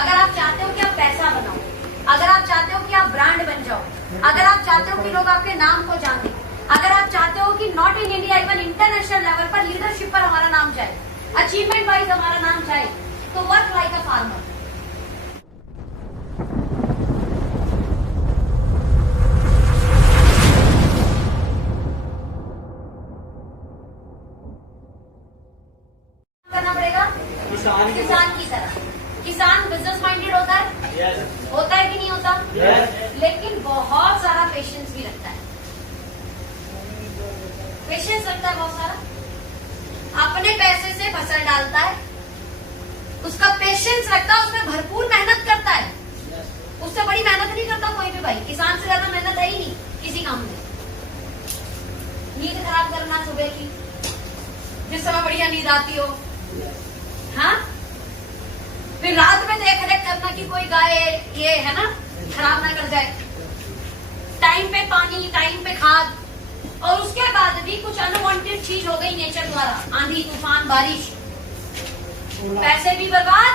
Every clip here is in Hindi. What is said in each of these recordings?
अगर आप चाहते हो कि आप पैसा बनाओ, अगर आप चाहते हो कि आप ब्रांड बन जाओ, अगर आप चाहते हो कि लोग आपके नाम को जाने, अगर आप चाहते हो कि not in India even international level पर लीडरशिप पर हमारा नाम जाए, अचीवमेंट वाइज हमारा नाम जाए, तो वर्क लाइक अ फार्मर। करना पड़ेगा किसान की तरह। किसान बिजनेस माइंडेड होता है, होता है कि नहीं होता? लेकिन बहुत सारा पेशेंस भी लगता है, पेशेंस लगता है बहुत सारा। अपने पैसे से फसल डालता है, उसका पेशेंस लगता है, उसमें भरपूर मेहनत करता है। उससे बड़ी मेहनत नहीं करता कोई भी भाई, किसान से ज्यादा मेहनत है ही नहीं किसी काम में। नींद खराब करना सुबह की, जिस समय बढ़िया नींद आती हो, हाँ, फिर रात में देख रेख करना कि कोई गाय ये है ना खराब ना कर जाए, टाइम पे पानी, टाइम पे खाद, और उसके बाद भी कुछ अनवांटेड चीज हो गई नेचर द्वारा, आंधी तूफान बारिश, पैसे भी बर्बाद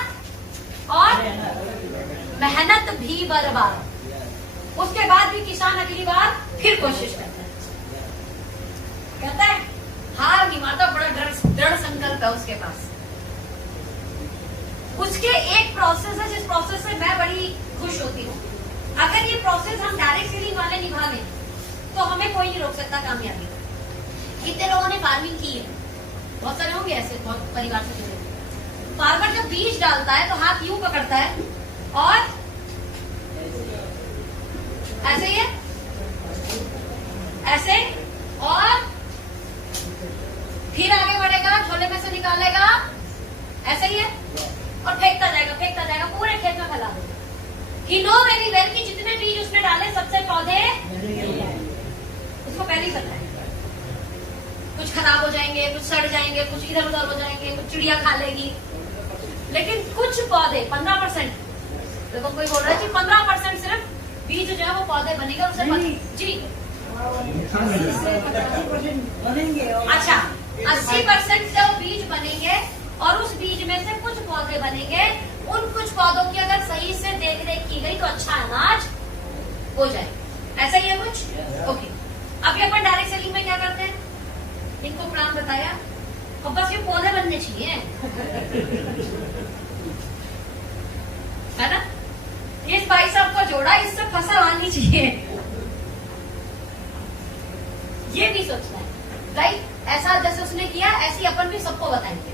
और मेहनत भी बर्बाद। उसके बाद भी किसान अगली बार फिर कोशिश करता है, कहता है हार नहीं मानता, बड़ा दृढ़ संकल्प है उसके पास। उसके एक प्रोसेस है जिस प्रोसेस से मैं बड़ी खुश होती हूँ। अगर ये प्रोसेस हम डायरेक्ट सेलिंग वाले निभा लें तो हमें कोई नहीं रोक सकता कामयाबी। कितने लोगों ने फार्मिंग की है, बहुत सारे होंगे ऐसे, बहुत परिवार से जुड़े। फार्मर जब बीज डालता है तो हाथ यूं पकड़ता है और ऐसे ही है, ऐसे, और फिर आगे बढ़ेगा, झोले में से निकालेगा, ऐसे ही है, और फेंकता जाएगा, पूरे खेत में फैला देगा। He know very well कि जितने बीज उसने डाले सबसे पौधे उसको पहले ही पता है। कुछ खराब हो जाएंगे, कुछ सड़ जाएंगे, कुछ इधर उधर हो जाएंगे, कुछ चिड़िया खा लेगी, लेकिन कुछ पौधे 15%, देखो कोई बोल रहा है कि 15% सिर्फ बीज जो है वो पौधे बनेगा, उसे जी अच्छा 80% से वो बीज बनेंगे, और उस बीज में से कुछ पौधे बनेंगे। उन कुछ पौधों की अगर सही से देख रेख की गई तो अच्छा अनाज हो जाए। ऐसा ही है कुछ? ओके। अब ये अपन डायरेक्ट सेलिंग में क्या करते हैं, इनको प्लान बताया और बस ये पौधे बनने चाहिए, है ना? इस भाई साहब को जोड़ा, इससे फसल आनी चाहिए, ये भी सोचना है राइट। ऐसा जैसे उसने किया ऐसे अपन भी सबको बताएंगे।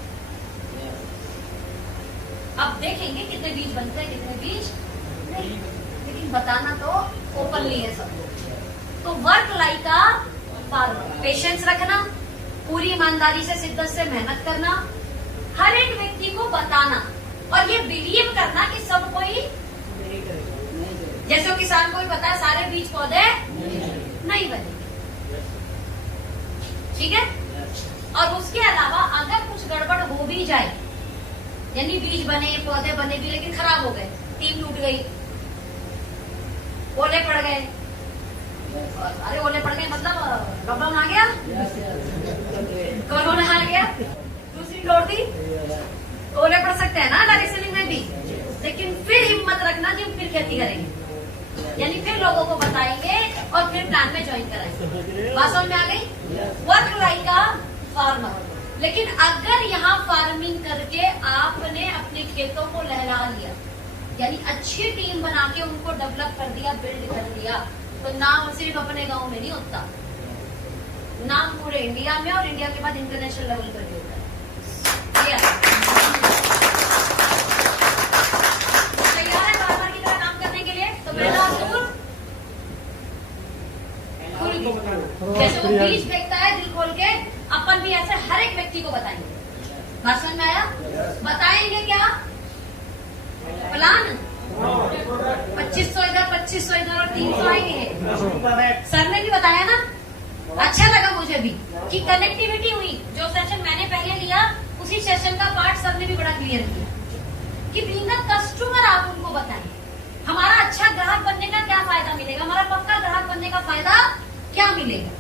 अब देखेंगे कितने बीज बनते हैं, कितने बीज नहीं, लेकिन बताना तो ओपनली है सबको। तो work like a farmer, patience रखना, पूरी ईमानदारी से शिद्दत से मेहनत करना, हर एक व्यक्ति को बताना, और ये बिलीव करना कि सब कोई, जैसे किसान को भी पता है सारे बीज पौधे नहीं बनेंगे, ठीक है। और उसके अलावा अगर कुछ गड़बड़ हो भी जाए, यानी बीज बने, पौधे बने भी लेकिन खराब हो गए, टीम टूट गई, ओले पड़ गए, अरे ओले पड़ गए मतलब लॉकडाउन आ गया, कोरोना आ गया, दूसरी तोड़ दी, ओले पड़ सकते हैं ना डायरेक्ट सेलिंग में भी। लेकिन फिर हिम्मत रखना कि फिर खेती करेंगे, यानी फिर लोगों को बताएंगे और फिर प्लान में ज्वाइन कराएंगे। बात समझ में आ गई? Work like a farmer. लेकिन अगर यहाँ फार्मिंग करके आपने अपने खेतों को लहला लिया, यानी अच्छी टीम बना के उनको डेवलप कर दिया, बिल्ड कर दिया, तो नाम सिर्फ अपने गांव में नहीं होता, नाम पूरे इंडिया में, और इंडिया के बाद इंटरनेशनल लेवल पर भी होता है। तैयार है फार्मर की तरह काम करने के लिए? तो पहला असूल, जैसे वो बीज फेंकता है दिल खोल के, अपन भी ऐसे हर एक व्यक्ति को बताएंगे। बात समझ में आया? बताएंगे क्या प्लान? 2500 इधर, 2500 इधर और 300 आएंगे। सर ने भी बताया ना, अच्छा लगा मुझे भी कि कनेक्टिविटी हुई। जो सेशन मैंने पहले लिया उसी सेशन का पार्ट सर ने भी बड़ा क्लियर किया कि बीइंग अ कस्टमर आप उनको बताएं हमारा अच्छा ग्राहक बनने का क्या फायदा मिलेगा, हमारा पक्का ग्राहक बनने का फायदा क्या मिलेगा।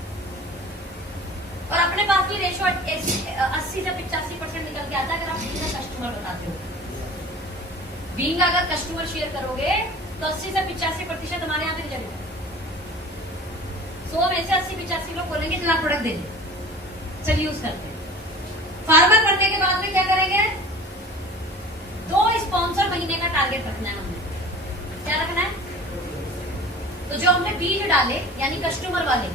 और अपने पास भी रेशो 80 से 85% निकल के आता है अगर आप कस्टमर बताते हो। बीइंग अगर कस्टमर शेयर करोगे तो 80 से 85% हमारे यहाँ पे रिजल्ट है। 100 में से 80-85 लोग बोलेंगे चला प्रोडक्ट दे दे, चल यूज करते हैं। फार्मर बनने के बाद में क्या करेंगे? 2 स्पॉन्सर महीने का टारगेट रखना है हमने। क्या रखना है? तो जो हमने बीज डाले यानी कस्टमर वाले,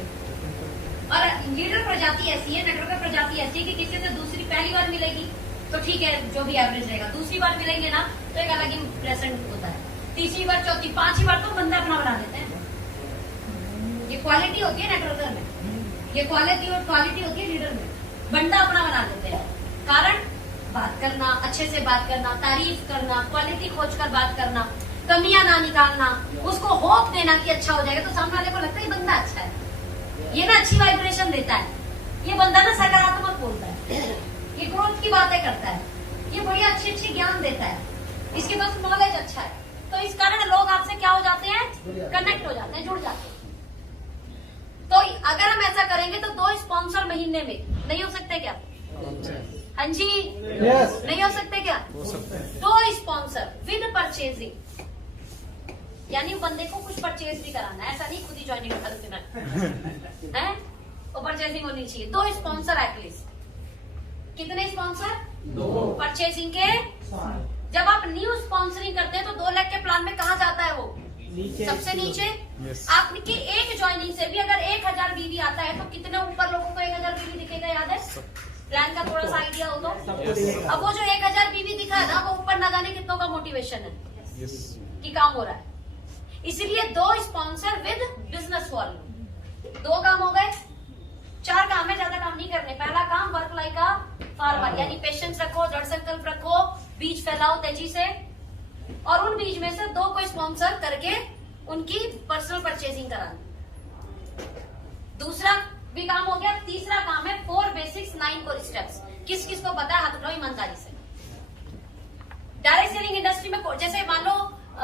और लीडर प्रजाति ऐसी है, नेटवर्कर प्रजाति ऐसी है कि किसी से दूसरी पहली बार मिलेगी तो ठीक है, जो भी एवरेज रहेगा, दूसरी बार मिलेंगे ना तो एक अलग ही प्रेजेंट होता है, तीसरी बार, चौथी, 5वीं बार तो बंदा अपना बना देते हैं। ये क्वालिटी होती है नेटवर्कर में, ये क्वालिटी और क्वालिटी होती है लीडर में, बंदा अपना बना देते हैं। कारण बात करना, अच्छे से बात करना, तारीफ करना, क्वालिटी खोजकर बात करना, कमियां ना निकालना, उसको होप देना कि अच्छा हो जाएगा, तो सामने वाले को लगता है ये बंदा अच्छा है, ये ना अच्छी वाइब्रेशन देता है, ये बंदा ना सकारात्मक बोलता है, ये ग्रोथ की बातें करता है, ये बढ़िया अच्छी ज्ञान देता है, इसके पास नॉलेज अच्छा है। तो इस कारण लोग आपसे क्या हो जाते हैं? कनेक्ट हो जाते हैं, जुड़ जाते हैं। तो अगर हम ऐसा करेंगे तो 2 स्पॉन्सर महीने में नहीं हो सकते क्या? हाँ जी, नहीं हो सकते क्या? 2 स्पॉन्सर विद परचेजिंग, यानी बंदे को कुछ परचेज भी कराना है, ऐसा नहीं खुद ही ज्वाइनिंग कर देना है, वो परचेजिंग होनी चाहिए। 2 स्पॉन्सर एटलीस्ट। कितने स्पॉन्सर? 2 परचेजिंग के। जब आप न्यू स्पॉन्सरिंग करते हैं तो 2 लाख के प्लान में कहाँ जाता है वो? सबसे नीचे। आपकी एक ज्वाइनिंग से भी अगर 1000 बीवी आता है तो कितने ऊपर लोगों को 1000 बीवी दिखेगा? याद है? प्लान का थोड़ा सा आइडिया हो तो। अब वो जो 1000 बीवी दिखा है ना, वो ऊपर न जाने कितनों का मोटिवेशन है कि काम हो रहा है। इसीलिए 2 स्पॉन्सर विद बिजनेस वॉल्यूम। 2 काम हो गए, 4 काम है, ज्यादा काम नहीं करने। पहला काम वर्क लाइक अ फार्मर, यानी पेशेंस रखो, दृढ़ संकल्प रखो, बीज फैलाओ तेजी से, और उन बीज में से 2 को स्पॉन्सर करके उनकी पर्सनल परचेजिंग कराना। दूसरा भी काम हो गया। तीसरा काम है 4 बेसिक्स 9 कोर स्टेप्स। किस किस को पता है? हाथ उठाओ ईमानदारी से। डायरेक्ट सेलिंग इंडस्ट्री में जैसे मान लो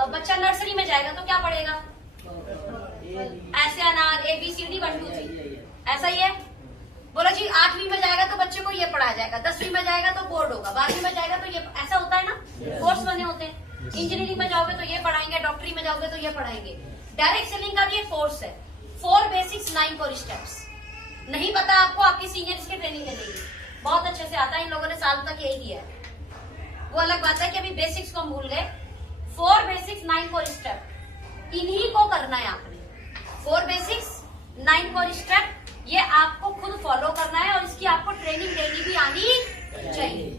बच्चा नर्सरी में जाएगा तो क्या पढ़ेगा? ऐसे अनार, ABCD 1 2 3, ऐसा ही है। बोलो जी 8वीं में जाएगा तो बच्चे को ये पढ़ाया जाएगा, 10वीं में जाएगा तो बोर्ड होगा, 12वीं में जाएगा तो ये, ऐसा होता है ना, कोर्स बने होते हैं। इंजीनियरिंग में जाओगे तो ये पढ़ाएंगे, डॉक्टरी में जाओगे तो ये पढ़ाएंगे। डायरेक्ट सेलिंग का भी एक कोर्स है, 4 बेसिक्स 9 कोर स्टेप्स। नहीं पता आपको, आपकी सीनियर इसकी ट्रेनिंग ले लेगी, बहुत अच्छे से आता है। इन लोगों ने साल तक यही किया है। वो अलग बात है कि अभी बेसिक्स को हम भूल गए। 4 बेसिक्स 9 कोर स्टेप, इन्हीं को करना है आपने। 4 बेसिक्स 9 कोर स्टेप, ये आपको खुद फॉलो करना है, और इसकी आपको ट्रेनिंग डेली भी आनी चाहिए।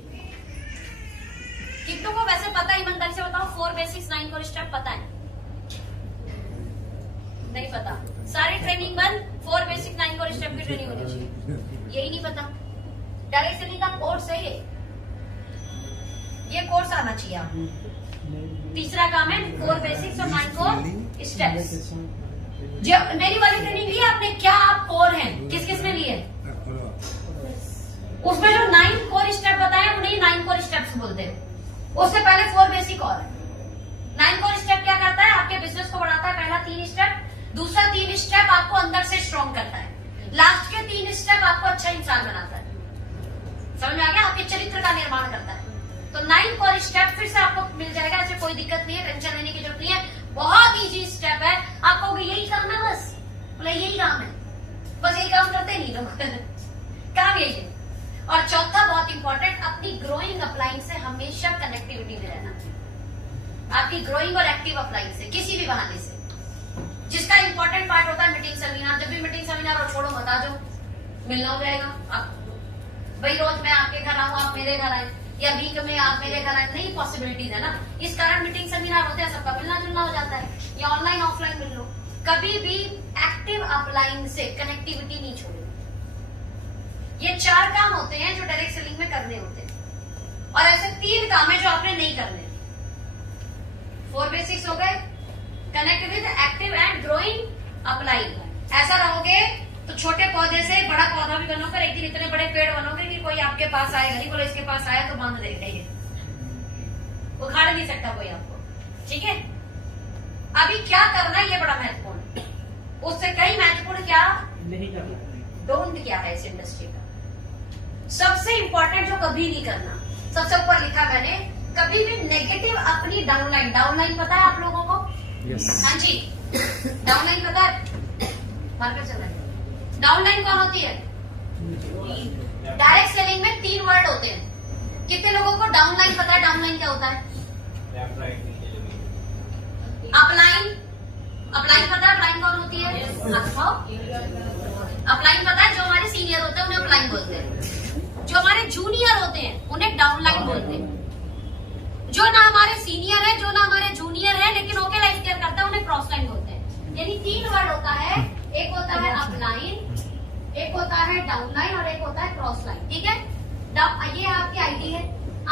कितनों को वैसे पता है? ईमानदारी से बताओ, 4 बेसिक्स 9 कोर स्टेप पता है? नहीं पता। सारी ट्रेनिंग बंद, 4 बेसिक 9 कोर स्टेप की ट्रेनिंग होनी चाहिए, यही नहीं पता। डायरेक्ट सेलिंग का कोर्स है ये कोर्स आना चाहिए आपको। तीसरा काम है 4 बेसिक्स और 9 कोर स्टेप्स। जो मेरी वाली ट्रेनिंग ली है आपने, क्या आप कोर हैं? किस किस में ली है? उसमें जो 9 कोर स्टेप बताया उन्हें 9 कोर स्टेप्स बोलते हैं। उससे पहले 4 बेसिक और 9 कोर स्टेप क्या करता है? आपके बिजनेस को बढ़ाता है। पहला 3 स्टेप, दूसरा 3 स्टेप आपको अंदर से स्ट्रॉन्ग करता है, लास्ट के 3 स्टेप आपको अच्छा इंसान बनाता है। समझ में आ गया? आपके चरित्र का निर्माण करता है। तो 9 कोर स्टेप फिर से आपको मिल जाएगा, ऐसे कोई दिक्कत नहीं है, टेंशन लेने की जरूरत नहीं है। बहुत इजी स्टेप है। आपको यही काम है, बस बोला यही काम है, बस यही काम करते नहीं लोग काम यही है। और चौथा बहुत इंपॉर्टेंट, अपनी ग्रोइंग अपलाइन से हमेशा कनेक्टिविटी में रहना। आपकी ग्रोइंग और एक्टिव अपलाइन से, किसी भी बहाने से, जिसका इंपॉर्टेंट पार्ट होता है मीटिंग सेमिनार। जब भी मीटिंग सेमिनार और छोड़ो मत आ जाओ, मिलना हो जाएगा। आप भाई रोज मैं आपके घर आऊं, आप मेरे घर आए, या वीक में आप मेरे घर आए, नहीं पॉसिबिलिटीज है ना। इस कारण मीटिंग सेमिनार होते हैं, सबका मिलना जुलना हो जाता है, या ऑनलाइन ऑफलाइन मिल लो। कभी भी एक्टिव अपलाइन से कनेक्टिविटी नहीं छोड़ो। ये 4 काम होते हैं जो डायरेक्ट सेलिंग में करने होते हैं, और ऐसे 3 काम है जो आपने नहीं करने। 4 बेसिक्स हो गए, connect with, active and growing upline. ऐसा रहोगे तो छोटे पौधे से बड़ा पौधा भी बनोगे, एक दिन इतने बड़े पेड़ बनोगे कि कोई आपके पास आएगा नहीं, बोलो इसके पास आया तो बांध देगा, ये उखाड़ नहीं सकता कोई आपको। ठीक है, अभी क्या करना है ये बड़ा महत्वपूर्ण, उससे कई महत्वपूर्ण क्या नहीं करना, डोंट क्या है इस इंडस्ट्री का। सबसे इंपॉर्टेंट जो कभी नहीं करना, सबसे ऊपर लिखा मैंने, कभी कभी भी नेगेटिव अपनी डाउनलाइन पता है आप लोगों को? यस। हाँ जी, डाउनलाइन पता है? मार्कर चल रहा है। डाउनलाइन कौन होती है? डायरेक्ट सेलिंग में 3 वर्ड होते हैं। कितने लोगों को डाउनलाइन पता है? डाउनलाइन क्या होता है? अपलाइन, अपलाइन पता है? अपलाइन कौन होती है? अपलाइन पता है? जो हमारे सीनियर होते हैं उन्हें अपलाइन बोलते हैं। जो हमारे जूनियर होते हैं उन्हें डाउनलाइन बोलते हैं। जो ना हमारे सीनियर है, जो ना हमारे जूनियर है लेकिन ओके लाइफ केयर करता है, उन्हें क्रॉस लाइन बोलते हैं। यानी 3 वर्ड होता है, एक होता है अपलाइन, एक होता है डाउनलाइन और एक होता है क्रॉस लाइन। ठीक है, ये आपकी आईडी है।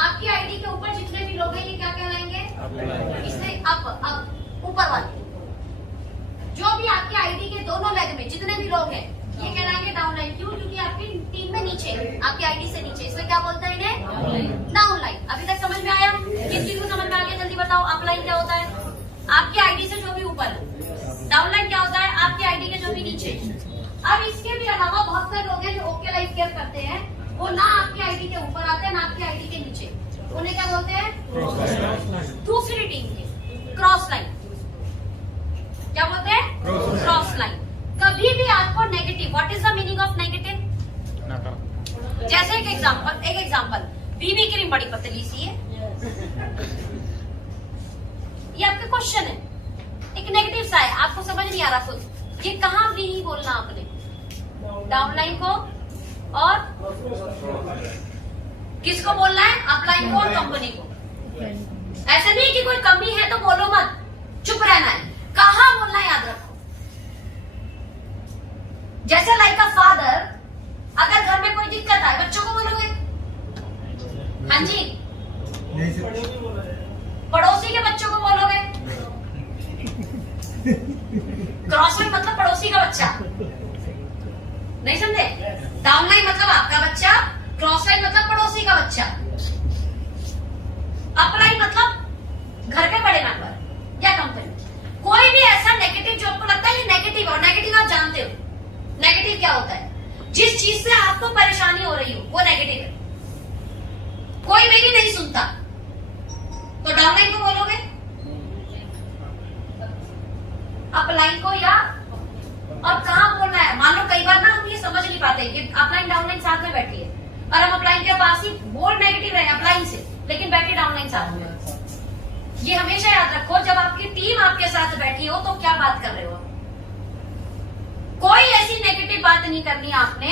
आपकी आईडी के ऊपर जितने भी लोग हैं ये क्या कहलाएंगे? इससे अप ऊपर वाले जो भी आपकी आईडी के दोनों लेग में जितने भी लोग हैं ये कहलाएंगे डाउनलाइन। क्यों? क्योंकि आपकी टीम में नीचे, आपकी आईडी से नीचे, इसलिए क्या बोलते हैं इन्हें? डाउनलाइन। अभी तक समझ में आया? किस चीज को समझ में आ गया? जल्दी बताओ। अपलाइन क्या होता है? आपकी आईडी से जो भी ऊपर। डाउनलाइन क्या होता है? आपकी आईडी के जो भी नीचे। अब इसके भी अलावा बहुत सारे लोग हैं जो ओके लाइफ केयर करते हैं, वो ना आपकी आईडी के ऊपर आते हैं ना आपकी आईडी के नीचे। उन्हें क्या बोलते हैं? दूसरी टीम के क्रॉस लाइन। क्या बोलते हैं? Cross line. कभी भी आपको negative, what is the meaning of negative? जैसे एक एग्जांपल, बीबी क्रीम बड़ी पतली सी है, ये आपका क्वेश्चन है, एक नेगेटिव सा है, आपको समझ नहीं आ रहा खुद। ये कहाँ भी नहीं बोलना आपने, डाउनलाइन को और किसको बोलना है? अपलाइन को और कंपनी को। ऐसा नहीं कि कोई कमी है तो बोलो मत, चुप रहना है। कहाँ बोलना है याद रखो। जैसे लाइक अ फादर, अगर घर में कोई दिक्कत आए बच्चों को बोलोगे? हाँ जी। पड़ोसी के बच्चों को बोलोगे? क्रॉसलाइन मतलब पड़ोसी का बच्चा, नहीं समझे? डाउनलाइन मतलब आपका बच्चा, क्रॉसलाइन मतलब पड़ोसी का बच्चा, अपलाइन मतलब घर के बड़े मेंबर या कंपनी। कोई भी ऐसा नेगेटिव जो आपको लगता है ये नेगेटिव, और नेगेटिव आप जानते हो नेगेटिव क्या होता है? जिस चीज से आपको परेशानी हो रही हो वो नेगेटिव है। कोई मेरी नहीं सुनता तो डाउनलाइन को बोलोगे, अपलाइन को, या और कहाँ बोलना है? मान लो कई बार ना हम ये समझ नहीं पाते कि अपलाइन डाउनलाइन साथ में बैठी है और हम अपलाइन के पास ही बोल नेगेटिव रहे अपलाइन से, लेकिन बैठी डाउनलाइन साथ में। ये हमेशा याद रखो, जब आपकी टीम आपके साथ बैठी हो तो क्या बात कर रहे हो। कोई ऐसी नेगेटिव बात नहीं करनी आपने,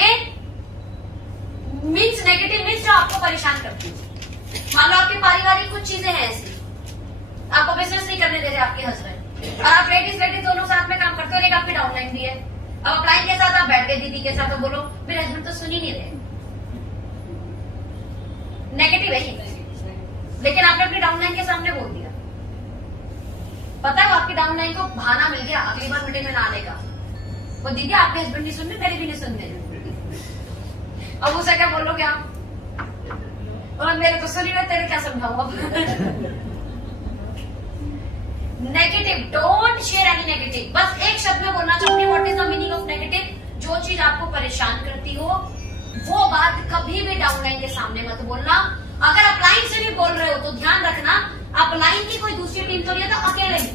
मीन्स नेगेटिव मीन्स जो आपको परेशान करती है। मान लो आपकी पारिवारिक कुछ चीजें हैं ऐसी, आपको बिजनेस नहीं करने दे रहे आपके हस्बैंड, और आप लेडीज दोनों साथ में काम करते हो, एक आपकी डाउनलाइन भी है। अब अपलाइन के साथ आप बैठ गए दीदी के साथ तो बोलो मेरे हस्बैंड तो सुन ही नहीं रहे, नेगेटिव है ये, लेकिन आपने अपनी डाउनलाइन के सामने बोल दिया। पता है आपकी डाउनलाइन को बहाना मिल गया अगली बार मीटिंग में ना आने का। वो दीदी आपके हस्बैंड नहीं सुन रहे, मेरे भी नहीं सुन रहे, अब उसे क्या बोलोगे आप? और मेरे तो सुन ही रहे, तेरे क्या समझाऊं अब? Negative, don't share any negative. बस एक शब्द में बोलना चाहूंगी, what is the meaning of negative? जो चीज आपको परेशान करती हो वो बात कभी भी डाउनलाइन के सामने मत बोलना। अगर अपलाइन से भी बोल रहे हो तो ध्यान रखना अपलाइन की कोई दूसरी टीम तो नहीं है, तो अकेले ही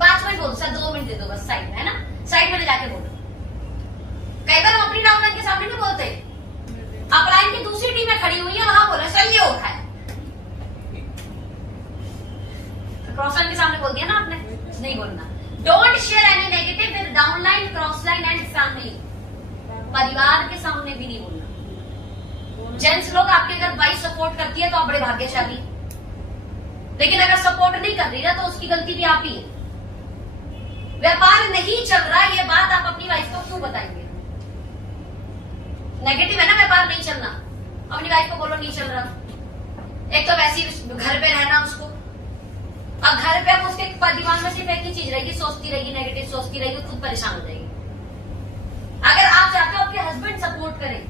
5 मिनट बोलो सर, 2 मिनट दे दो बस, साइड में है ना, साइड में ले जाके बोलो। कई बार हम अपनी डाउनलाइन के सामने नहीं बोलते, अपलाइन की दूसरी टीमें खड़ी हुई है वहां बोले सर ये उठाए, क्रॉसलाइन के सामने बोल दिया ना आपने, नहीं बोलना। Don't share any negative with downline, crossline and family. परिवार के सामने भी नहीं बोलना। जेंट्स लोग आपके अगर वाइफ सपोर्ट करती है तो आप बड़े भाग्यशाली, लेकिन अगर सपोर्ट नहीं कर रही है तो उसकी गलती भी आप ही है। व्यापार नहीं चल रहा, ये बात आप अपनी वाइफ को क्यों बताएंगे? नेगेटिव है ना व्यापार नहीं चलना, अपनी वाइफ को बोलो नहीं चल रहा। एक तो वैसे घर पे रहना उसको, अब घर पे अब उसके दिमाग में सिर्फ एक ही चीज रहेगी, सोचती रहेगी, नेगेटिव सोचती रहेगी, खुद परेशान हो जाएगी। अगर आप चाहते हो आपके हस्बैंड सपोर्ट करें,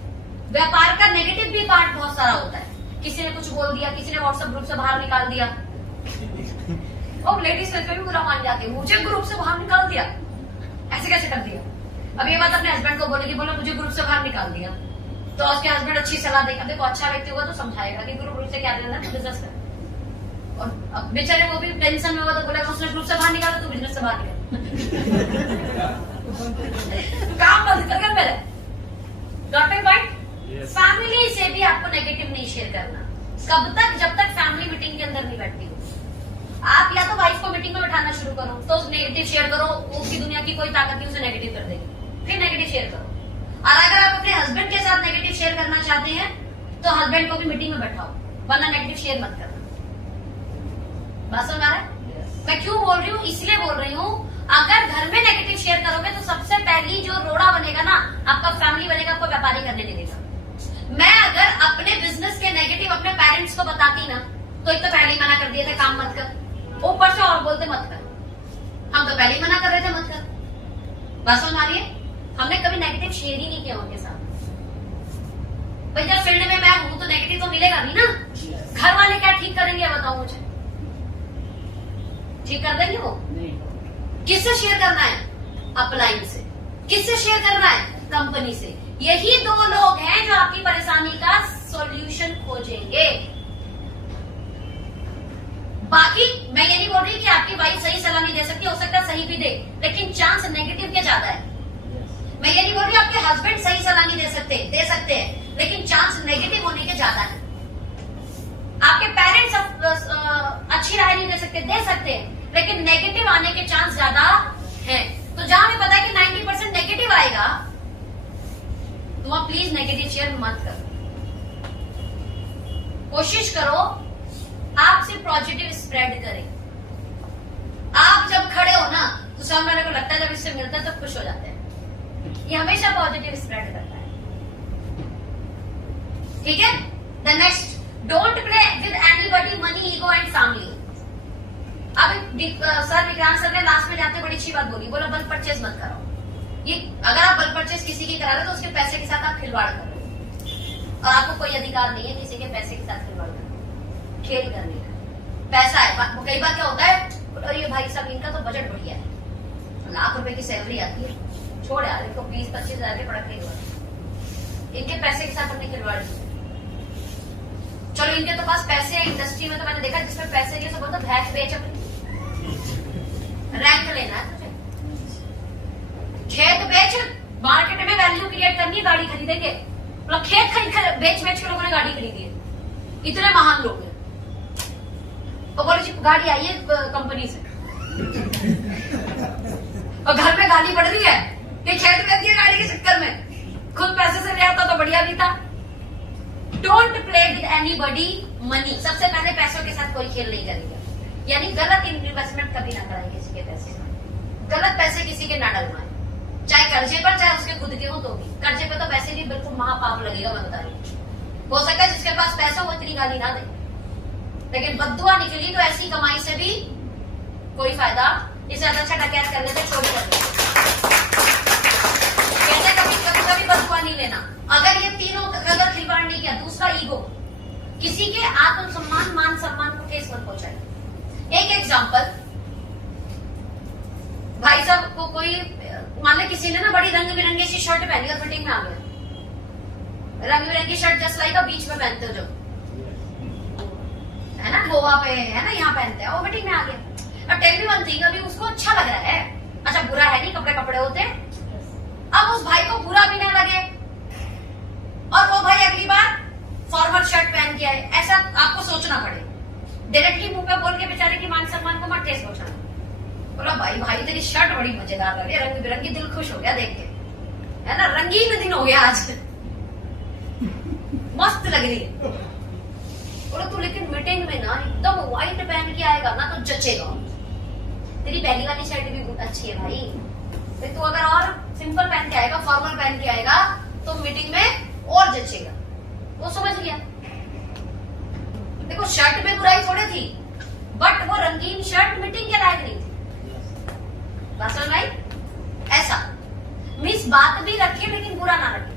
व्यापार का नेगेटिव भी पार्ट बहुत सारा होता है। किसी ने कुछ बोल दिया, किसी ने व्हाट्सएप ग्रुप से बाहर निकाल दिया, और लेडीज भी बुरा मान जाती है, मुझे ग्रुप से बाहर निकाल दिया, ऐसे कैसे कर दिया। अब ये बात अपने हस्बैंड को बोलेगी, बोलो मुझे ग्रुप से बाहर निकाल दिया, तो उसके हस्बैंड अच्छी सलाह देगा, देखो अच्छा व्यक्ति होगा तो समझाएगा कि ग्रुप मुझसे क्या लेना, तू बिजनेस कर। और अब बेचारे वो भी टेंशन में हुआ तो बोला उसने ग्रुप से बाहर निकाला, तू बिजनेस से बाहर निकाल। काम बंद कर मेरे। Got it point? फैमिली से भी आपको नेगेटिव नहीं शेयर करना। कब तक? जब तक फैमिली मीटिंग के अंदर नहीं बैठती हो। आप या तो वाइफ को मीटिंग में बैठाना शुरू करो, तो नेगेटिव शेयर करो, उसकी दुनिया की कोई ताकत नहीं उसे नेगेटिव कर देगी, फिर नेगेटिव शेयर करो। और अगर आप अपने हस्बैंड के साथ नेगेटिव शेयर करना चाहते हैं तो हस्बैंड को भी मीटिंग में बैठाओ, वरना नेगेटिव शेयर मत करना। बात समझ आ रहा है? मैं क्यों बोल रही हूँ? इसलिए बोल रही हूँ, अगर घर में नेगेटिव शेयर करोगे तो सबसे पहली जो रोड़ा बनेगा ना, आपका फैमिली बनेगा, आपको व्यापारी करने नहीं देगा। मैं अगर अपने बिजनेस के नेगेटिव अपने पेरेंट्स को बताती ना, तो एक तो पहले ही मना कर दिए थे काम मत कर, ऊपर से और बोलते मत कर। हम तो पहले ही मना कर रहे थे मत कर। बात समझ आ रही है? हमने कभी नेगेटिव शेयर ही नहीं किया उनके साथ। भाई जब फील्ड में मैं हूं तो नेगेटिव तो मिलेगा नहीं ना। घर वाले क्या ठीक करेंगे बताओ मुझे? ठीक कर देंगे वो? किससे शेयर करना है? अपलाइन से। किससे शेयर करना है? कंपनी से। यही दो लोग हैं जो आपकी परेशानी का सॉल्यूशन खोजेंगे। बाकी मैं ये नहीं बोल रही कि आपकी वाइफ सही सलाह नहीं दे सकती, हो सकता है सही भी दे, लेकिन चांस नेगेटिव के ज्यादा है। मैं ये नहीं बोल रही आपके हस्बैंड सही सलाह नहीं दे सकते हैं, लेकिन चांस नेगेटिव होने के ज्यादा है। आपके पेरेंट्स अच्छी राय नहीं दे सकते हैं, लेकिन नेगेटिव आने के चांस ज्यादा है। तो जहां हमें पता है कि 90% नेगेटिव आएगा, तो वहां प्लीज नेगेटिव शेयर मत करो। कोशिश करो आप सिर्फ पॉजिटिव स्प्रेड करें। आप जब खड़े हो ना, तो सामने वाले को लगता है जब इससे मिलता है तो खुश हो जाते हैं। ये हमेशा पॉजिटिव स्प्रेड करता है। ठीक है? The next, don't play with anybody money, ego and family. अब सर विक्रांत सर ने लास्ट में जाते बड़ी अच्छी बात बोली, बोला बल्क परचेज मत करो। ये अगर आप बल्क परचेज किसी की करा रहे हो तो उसके पैसे के साथ आप खिलवाड़ कर रहे हो, और आपको कोई अधिकार नहीं है किसी के पैसे के साथ खिलवाड़ करने, खेल करने का। पैसा है, कई बार क्या होता है, ये भाई साहब इनका तो बजट बढ़िया है, लाख रुपए की सैलरी आती है, छोड़ यार इनको 20-25 हजार के प्रोडक्ट खरीदवा, इनके पैसे के साथ हमने खिलवाड़ की। चलो इनके तो पास पैसे है, इंडस्ट्री में तो मैंने देखा जिसमें पैसे नहीं, सब बोलते भैंस बेच अपनी, रैंक लेना है तुझे, खेत बेच, मार्केट में वैल्यू क्रिएट करनी है, गाड़ी खरीदेंगे। मतलब खेत खरीद बेच के लोगों ने गाड़ी खरीदी है, इतने महान लोग हैं। तो बोले जी गाड़ी आई है कंपनी से, और घर में गाली पड़ रही है कि खेत में दिए गाड़ी के चक्कर में, खुद पैसे से ले आता तो बढ़िया भी था। Don't play with anybody money. सबसे पहले पैसों के साथ कोई खेल नहीं करेगा, यानी गलत इन्वेस्टमेंट कभी ना कराएं किसी के पैसे में, गलत पैसे किसी के ना डलवाएं, चाहे कर्जे पर चाहे उसके खुद के हो तो भी। कर्जे पे तो वैसे भी बिल्कुल महापाप लगेगा, मैं बता रही हूँ। हो सकता है जिसके पास पैसा हो इतनी गाली ना दे, लेकिन बद्दुआ निकली तो ऐसी कमाई से भी कोई फायदा, इससे अच्छा डकैत कर लेते, चोरी कर लेते। कहते कभी बद्दुआ नहीं लेना। अगर ये तीनों अगर खिलवाड़ नहीं किया, दूसरा ईगो, किसी के आत्मसम्मान मान सम्मान को ठेस मत पहुंचाए। एक एग्जांपल, भाई साहब को कोई मान ले किसी ने ना बड़ी रंग बिरंगी सी शर्ट पहनी और फिटिंग में आ गया, रंग बिरंगी शर्ट जस्ट लाइक बीच में पहनते हो जो है ना, गोवा पे है ना, यहाँ पहनते हैं, वो फिटिंग में आ गया। अब टेल मी वन थिंग, अभी उसको अच्छा लग रहा है, अच्छा बुरा है नहीं, कपड़े होते हैं। अब उस भाई को बुरा भी ना लगे और वो भाई अगली बार फॉर्मल शर्ट पहन के आए, ऐसा आपको सोचना पड़े। डायरेक्टली मुंह पे बोल के बेचारे की मान सम्मान को मत ठेस पहुंचाना। बोला भाई तेरी शर्ट बड़ी मजेदार लग रही है, रंग बिरंगी, दिल खुश हो गया देख के, है ना, रंगीन दिन हो गया आज, मस्त लग रही है। बोलो तू लेकिन मीटिंग में ना एकदम व्हाइट पहन के आएगा ना तो जचेगा। तेरी पहली वाली शर्ट भी बहुत अच्छी है भाई, तो तू अगर और सिंपल पहन के आएगा, फॉर्मल पहन के आएगा तो मीटिंग में और जचेगा। वो समझ गया। देखो शर्ट में बुराई थोड़ी थी, बट वो रंगीन शर्ट मीटिंग के लायक नहीं थी। बात समझ आई? ऐसा मीन्स बात भी रखिए लेकिन बुरा ना रखिए।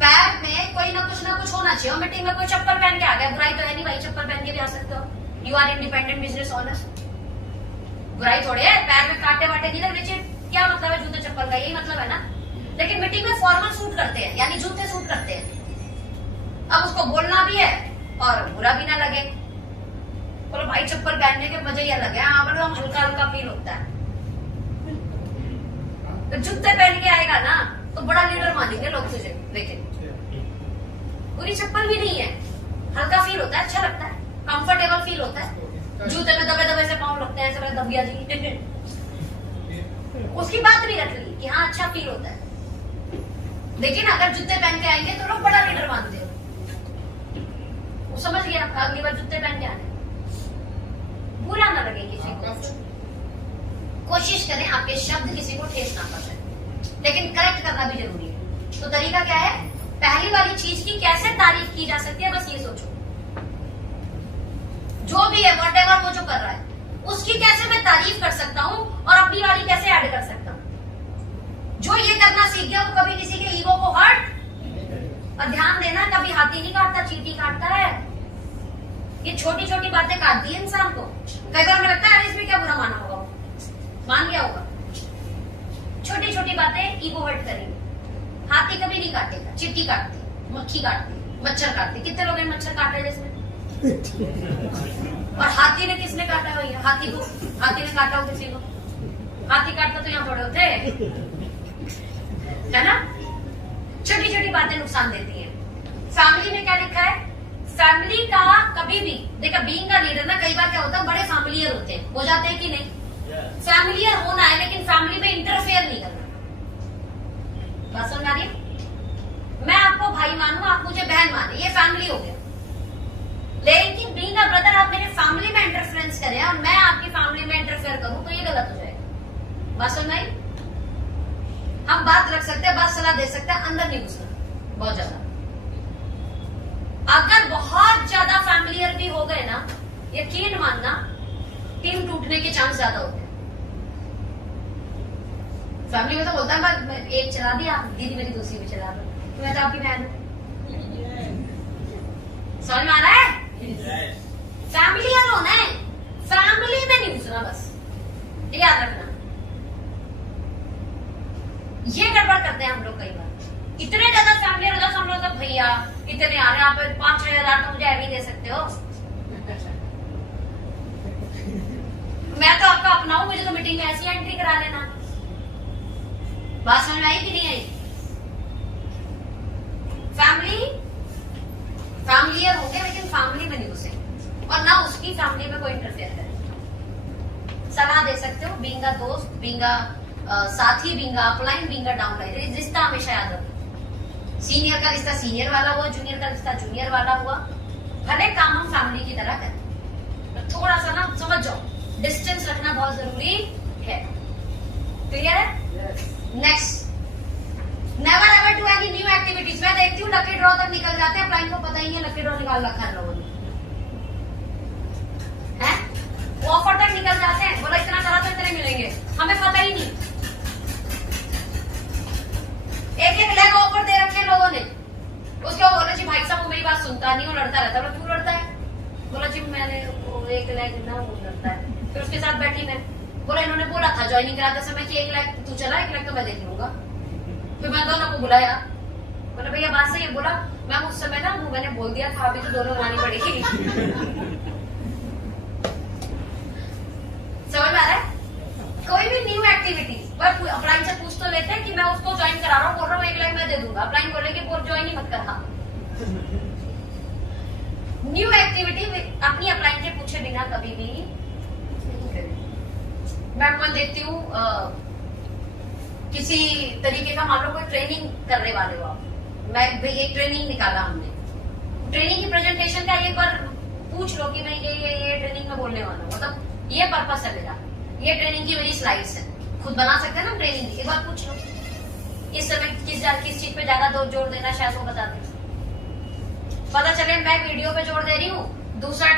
पैर में कोई ना कुछ होना चाहिए। और मीटिंग में कोई चप्पल पहन के आ गया, बुराई तो है नहीं भाई, चप्पल पहन के भी आ सकते हो, you are independent business owner, बुराई थोड़े है। पैर में कांटे वाटे नहीं लगने चाहिए, क्या मतलब है जूते चप्पल का, यही मतलब है ना। लेकिन मीटिंग में फॉर्मल सूट करते हैं, यानी जूते सूट करते हैं, अब उसको बोलना भी है और बुरा भी ना लगे। बोलो भाई चप्पल पहनने के मजे ही अलग है। हाँ बोलो हल्का हल्का फील होता है। तो जूते पहन के आएगा ना तो बड़ा लीडर मानेंगे लोग तुझे। लेकिन पूरी चप्पल भी नहीं है, हल्का फील होता है, अच्छा लगता है, कंफर्टेबल फील होता है। जूते में दबे दबे से पाँव लगते हैं, ऐसे दबिया जी। उसकी बात भी रख ली कि हाँ अच्छा फील होता है। लेकिन अगर जूते पहन के आएंगे तो लोग बड़ा लीडर मानते हो। वो समझ गया अगली बार जूते पहन के आने, बुरा ना लगे किसी को। कोशिश करें आपके शब्द किसी को ठेस ना पहुंचाए, लेकिन करेक्ट करना भी जरूरी है। तो तरीका क्या है? पहली वाली चीज की कैसे तारीफ की जा सकती है, बस ये सोचो। जो भी है व्हाटएवर वो जो कर रहा है उसकी कैसे मैं तारीफ कर सकता हूं और अपनी वाली कैसे ऐड कर सकता हूं। जो ये करना सीख गया वो कभी किसी के ईगो को हर्ट। और ध्यान देना, कभी हाथी नहीं काटता, चींटी काटता है। ये छोटी छोटी बातें काटती है इंसान को। कई बार हमें लगता है इसमें क्या बुरा माना होगा, मान गया होगा। छोटी छोटी बातें ईगो हर्ट करेंगी। हाथी कभी नहीं काटेगा, चींटी काटती, मक्खी काटती, मच्छर काटती। कितने लोग हैं मच्छर काट रहे जिसमें? और हाथी ने किसने काटा हो? हाथी को, हाथी ने काटा हो किसी को? हाथी काटता तो यहाँ थोड़े होते है ना। छोटी छोटी बातें नुकसान देती हैं। फैमिली में क्या लिखा है? फैमिली का कभी भी देखा, बीइंग का लीडर ना कई बार क्या होता है, बड़े फैमिलियर होते हैं, हो जाते हैं कि नहीं? फैमिलियर होना है लेकिन फैमिली में इंटरफेयर नहीं करना। बात समझ आ रही है? मैं आपको भाई मानूं, आप मुझे बहन माने, ये फैमिली हो गया। लेकिन बीइंग अ ब्रदर आप मेरे फैमिली में इंटरफेरेंस करें और मैं आपकी फैमिली में इंटरफेयर करूं तो ये गलत हो जाएगा। बात समझ आई? हम बात रख सकते हैं, बात सलाह दे सकते हैं, अंदर नहीं घुसना बहुत ज्यादा। अगर बहुत ज्यादा फैमिलियर भी हो गए ना, यकीन मानना टीम टूटने के चांस ज्यादा होते हैं। फैमिली में तो बोलता है मैं एक चला दिया, दीदी मेरी दूसरी भी चला दो, तो मैं तो आपकी बहन हूं। समझ में आ रहा है? फैमिलियर होना है, फैमिली में नहीं घुसना, बस याद रखना। ये गड़बड़ करते हैं हम लोग कई बार। इतने ज्यादा फैमिलियर हो जाओ, हम लोग तो भैया इतने आ रहे हैं, आप 5-6 हजार तो मुझे अभी दे सकते हो। मैं तो आपका अपना हूं, मुझे तो मीटिंग में ऐसी एंट्री करा लेना। बात समझ में आई कि नहीं आई? फैमिलियर होंगे लेकिन फैमिली में नहीं घुसे और ना उसकी फैमिली में कोई इंटरफेयर करे। सलाह दे सकते हो, बीइंग अ दोस्त, बीइंग अ साथी, being a upline, being a downline. रिश्ता हमेशा याद रखो। सीनियर का रिश्ता सीनियर वाला हुआ, जूनियर का रिश्ता जूनियर वाला हुआ। भले काम हम फैमिली की तरह करें, तो थोड़ा सा ना समझ जाओ, डिस्टेंस रखना बहुत जरूरी है। क्लियर है? Next, never ever do any new activities. मैं देखती हूँ लकी ड्रॉ तक निकल जाते हैं, क्लाइंट को पता ही है लकी ड्रॉ निकाल रखा है लोगों ने, वो ऑफर तक निकल जाते हैं, बोला इतना करा तो इतने मिलेंगे, हमें पता ही नहीं। एक लाख ऑफर दे रखे हैं लोगों ने। उसके बोला जी भाई साहब वो मेरी बात सुनता नहीं, वो लड़ता रहता है। क्यों लड़ता है? बोला जी मैंने 1 लाख ना, वो लड़ता है। फिर उसके साथ बैठी मैं, बोला इन्होंने बोला था ज्वाइनिंग कराते समय कि 1 लाख तू चला, 1 लाख तो मैं दे दूंगा। फिर मैं दोनों को बुलाया, बोला भैया बात सही है। बोला मैम उस समय ना वो मैंने बोल दिया था, अभी तो दोनों लानी पड़ेगी। समझ में आ रहा है? कोई भी न्यू एक्टिविटी पर अपलाइन से पूछ तो लेते हैं कि मैं उसको ज्वाइन करा रहा हूँ, बोल रहा हूँ 1 लाख मैं दे दूंगा। अपलाइन बोलेंगे ज्वाइन ही मत करना। न्यू एक्टिविटी अपनी अपलाइन से पूछे बिना कभी भी। मैं आपको देती हूँ किसी तरीके का, मान लो कोई ट्रेनिंग करने वाले हो आप, मैं एक ट्रेनिंग निकाला हमने, ट्रेनिंग की प्रेजेंटेशन का एक बार पूछ लो कि मैं ये ट्रेनिंग में बोलने वाला हूँ, मतलब ये पर्पस है मेरा, ये ट्रेनिंग की मेरी स्लाइड्स है। खुद बना सकते हैं ना ट्रेनिंग की, एक बार पूछ लो इस समय किस चीज पे ज्यादा जोर देना, शायद वो बता दे। पता चले मैं वीडियो पे जोर दे रही हूँ, दूसरा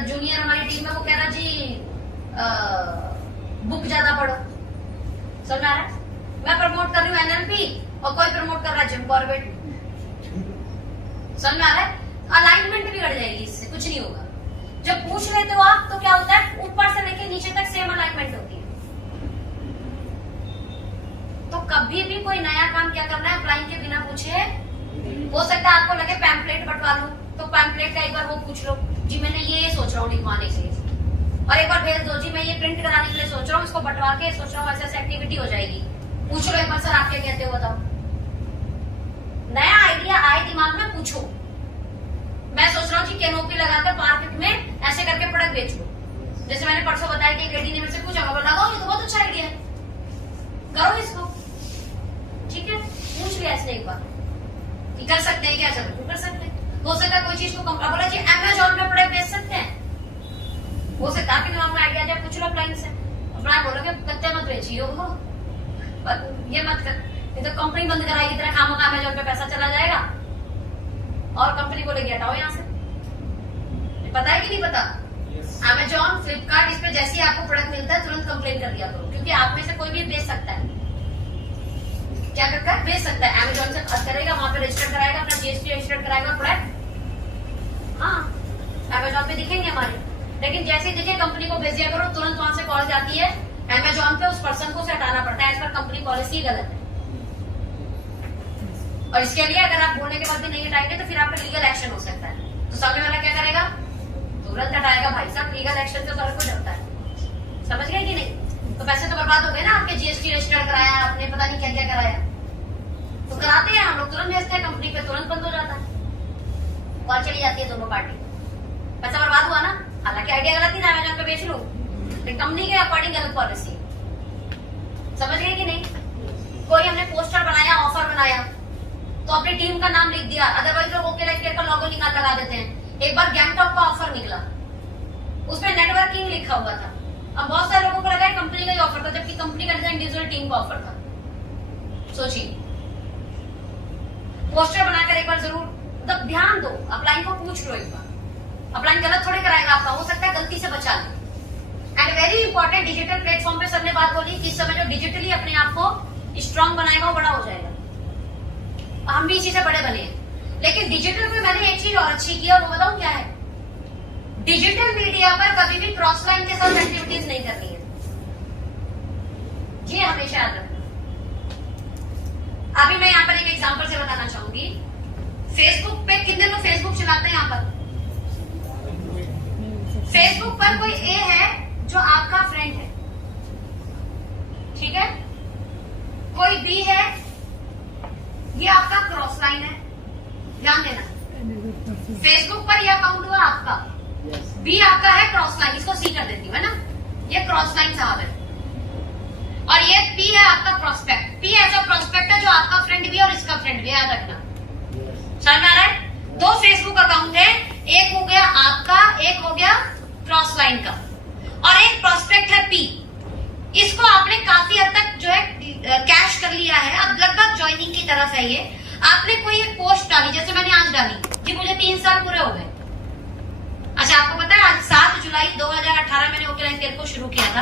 जूनियर हमारी टीम में वो कह रहा जी बुक ज्यादा पढ़ो। समझ आ रहा है? मैं प्रमोट कर रही हूँ एनएलपी और कोई प्रमोट कर रहा है जिम कॉर्बेट। समझ में आ रहा है? अलाइनमेंट बिगड़ जाएगी, इससे कुछ नहीं होगा। जब पूछ लेते हो आप तो क्या होता है, ऊपर से लेके नीचे तक सेम अलाइनमेंट होती है। तो कभी भी कोई नया काम क्या करना है, अप्लाई के बिना पूछे हो सकता है आपको लगे पैम्पलेट बंटवा लूं, तो पैम्पलेट का एक बार वो पूछ लो जी, मैंने ये सोच रहा हूँ लिखवाने के लिए, और एक बार भेज दो जी मैं ये प्रिंट कराने के लिए सोच रहा हूँ, इसको बंटवा के सोच रहा हूँ, ऐसे ऐसे एक्टिविटी हो जाएगी। पूछ लो एक बार, सर आप क्या कहते हो बताओ। नया आइडिया आए दिमाग में, पूछो। मैं सोच रहा हूँ जी कैनोपी लगाकर मार्केट में ऐसे करके प्रोडक्ट बेच लो। जैसे मैंने परसों बताया कि एक लेडी ने मेरे से पूछा, लगाओ ये तो बहुत अच्छा आइडिया है, करो इसको, ठीक है। पूछ लिया इसने एक बार कि कर सकते हैं क्या, चलो कर सकते हैं। हो सकता है कोई चीज को कम बोला जी अमेजोन पे प्रोडक्ट बेच सकते हैं, हो सकता है आपके दिमाग में आइडिया जाए, पूछ लो क्लाइंट से। अपना बोलोगे कत्ते मत बेचिए हो, ये मत कर, ये तो कंपनी बंद कराएगी, इतना खामों का अमेजोन पे पैसा चला जाएगा और कंपनी बोलेगी हटाओ यहाँ से। पता है कि नहीं पता? अमेजोन, फ्लिपकार्ट, इस पे जैसे ही आपको प्रोडक्ट मिलता है तुरंत कंप्लेन कर दिया करो, क्योंकि आप में से कोई भी बेच सकता है। क्या करता है? बेच सकता है। अमेजोन से बात करेगा, वहां पे रजिस्टर कराएगा, अपना जीएसटी रजिस्टर कराएगा प्रोडक्ट, हाँ अमेजोन पे दिखेंगे हमारे। लेकिन जैसे ही देखिए कंपनी को भेज दिया करो, तुरंत वहां से कॉल जाती है अमेजोन पे, उस पर्सन को हटाना पड़ता है, इस पर कंपनी पॉलिसी गलत है। और इसके लिए अगर आप बोलने के बाद भी नहीं हटाएंगे तो फिर आप पे लीगल एक्शन हो सकता है। तो सामने वाला क्या करेगा? तुरंत हटाएगा। भाई साहब लीगल एक्शन से हर कोई डरता है, समझ गए कि नहीं? तो पैसे तो बर्बाद हो गए ना, आपके जीएसटी रजिस्टर कराया आपने, पता नहीं क्या क्या कराया, तो कराते हैं हम लोग, तुरंत भेजते हैं कंपनी पे, तुरंत बंद हो जाता है, कॉल चली जाती है दोनों पार्टी, पैसा बर्बाद हुआ ना। हालांकि आइडिया गलत ही था, अमेजोन पे बेच लूं, लेकिन कंपनी के अकॉर्डिंग गलत पॉलिसी, समझ गए कि नहीं? कोई हमने पोस्टर बनाया, ऑफर बनाया, तो अपनी टीम का नाम लिख दिया, अदरवाइज लोग ओके लाइफ केयर का लोगो निकाल लगा देते हैं। एक बार गैंगटॉक का ऑफर निकला, उसमें नेटवर्किंग लिखा हुआ था। अब बहुत सारे लोगों को लगा कंपनी का ही ऑफर था, जबकि कंपनी का इंडिविजुअल टीम का ऑफर था। सोचिए, पोस्टर बनाकर एक बार जरूर मतलब ध्यान दो, अपलाइन को पूछ लो एक बार, अपलाइन गलत थोड़े कराएगा आपका, हो सकता है गलती से बचा ले। And very important, digital platform पे सबने बात बोली कि इस समय जो डिजिटली अपने आप को स्ट्रांग बनाएगा वो बड़ा हो जाएगा। हम भी इसी से बड़े बने हैं, लेकिन डिजिटल पे मैंने एक चीज और अच्छी की और वो बताऊं क्या है? डिजिटल मीडिया पर कभी भी क्रॉस लाइन के साथ एक्टिविटीज नहीं करनी है, ये हमेशा याद रखना। अभी मैं यहाँ पर एक एग्जांपल से बताना चाहूंगी। फेसबुक पे कितने लोग फेसबुक चलाते हैं? यहाँ पर फेसबुक पर कोई ए है जो आपका फ्रेंड है, ठीक है, कोई बी है, ये आपका क्रॉस लाइन है, ध्यान देना। फेसबुक पर ये अकाउंट हुआ आपका, बी आपका है क्रॉस लाइन, इसको सी कर देती हूँ है ना, ये क्रॉस लाइन साहब है, और ये पी है आपका प्रॉस्पेक्ट। पी ऐसा प्रॉस्पेक्ट है जो आपका फ्रेंड भी है और इसका फ्रेंड भी, याद रखना। समझ में आ रहा है? दो फेसबुक अकाउंट है, एक हो गया आपका, एक हो गया क्रॉस लाइन का, और एक प्रॉस्पेक्ट है पी। इसको आपने काफी हद तक जो है कैश कर लिया है, अब लगभग ज्वाइनिंग की तरफ है ये। आपने कोई एक पोस्ट डाली, जैसे मैंने आज डाली कि मुझे 3 साल पूरे हो गए। अच्छा, आपको पता है आज 7 जुलाई 2018 मैंने ओके लाइफ केयर को शुरू किया था।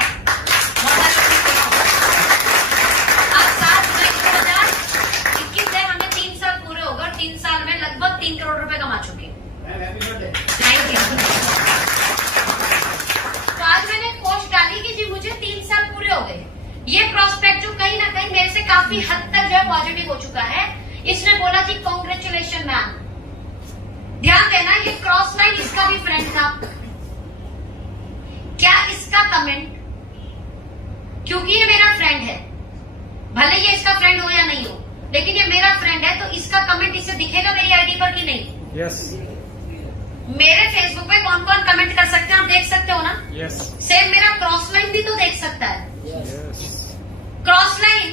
आज 7 जुलाई 2021 है, हमें 3 साल पूरे हो गए, 3 साल में लगभग 3 करोड़ रुपए कमा चुके। तो आज मैंने पोस्ट डाली कि जी मुझे 3 साल पूरे हो गए। ये प्रोस्पेक्ट जो कहीं ना कहीं मेरे से काफी हद तक जो है पॉजिटिव हो चुका है, इसने बोला जी कांग्रेचुलेशन मैम। ध्यान देना, ये क्रॉस लाइन इसका भी फ्रेंड था। क्या इसका कमेंट, क्योंकि ये मेरा फ्रेंड है, भले ये इसका फ्रेंड हो या नहीं हो, लेकिन ये मेरा फ्रेंड है, तो इसका कमेंट इसे दिखेगा मेरी आईडी पर कि नहीं? यस। मेरे फेसबुक पे कौन कौन कमेंट कर सकते हैं आप देख सकते हो ना? यस। सेम मेरा क्रॉस लाइन भी तो देख सकता है। यस। क्रॉस लाइन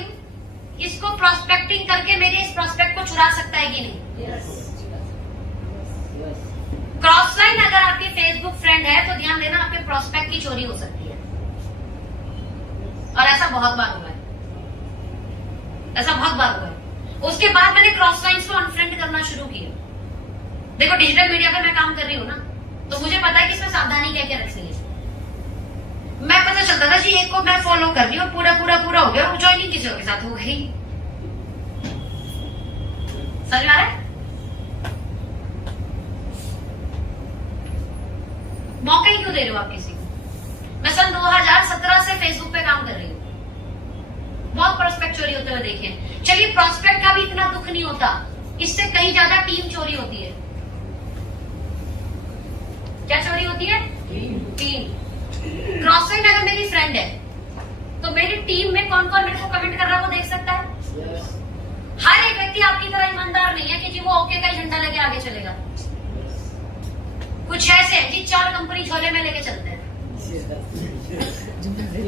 इसको प्रोस्पेक्टिंग करके मेरे इस प्रोस्पेक्ट को चुरा सकता है कि नहीं? क्रॉस लाइन अगर आपकी फेसबुक फ्रेंड है तो ध्यान देना, आपके प्रोस्पेक्ट की चोरी हो सकती है, और ऐसा बहुत बार हुआ है, ऐसा बहुत बार हुआ है। उसके बाद मैंने क्रॉस लाइन्स को अनफ्रेंड करना शुरू किया। देखो डिजिटल मीडिया पे मैं काम कर रही हूँ ना, तो मुझे पता है कि इसमें सावधानी क्या क्या रखनी है। मैं पता चलता था जी एक को मैं फॉलो कर रही हूँ, पूरा हो गया, ज्वाइनिंग किसी के साथ हो गई। समझ आ रहा है? मौका ही क्यों दे रहे हो आप किसी को? मैं सन 2017 से फेसबुक पे काम कर रही हूँ, बहुत प्रोस्पेक्ट चोरी होते हुए देखे। चलिए, प्रोस्पेक्ट का भी इतना दुख नहीं होता इससे कहीं ज्यादा टीम चोरी होती है। क्या चोरी होती है? टीम। क्रॉसलाइन अगर मेरी फ्रेंड है तो मेरी टीम में कौन कौन मेरे को कमेंट कर रहा है वो देख सकता है। हर एक व्यक्ति आपकी तरह ईमानदार नहीं है कि जी वो ओके का झंडा लेके आगे चलेगा। कुछ ऐसे हैं जी 4 कंपनी झोले में लेके चलते हैं।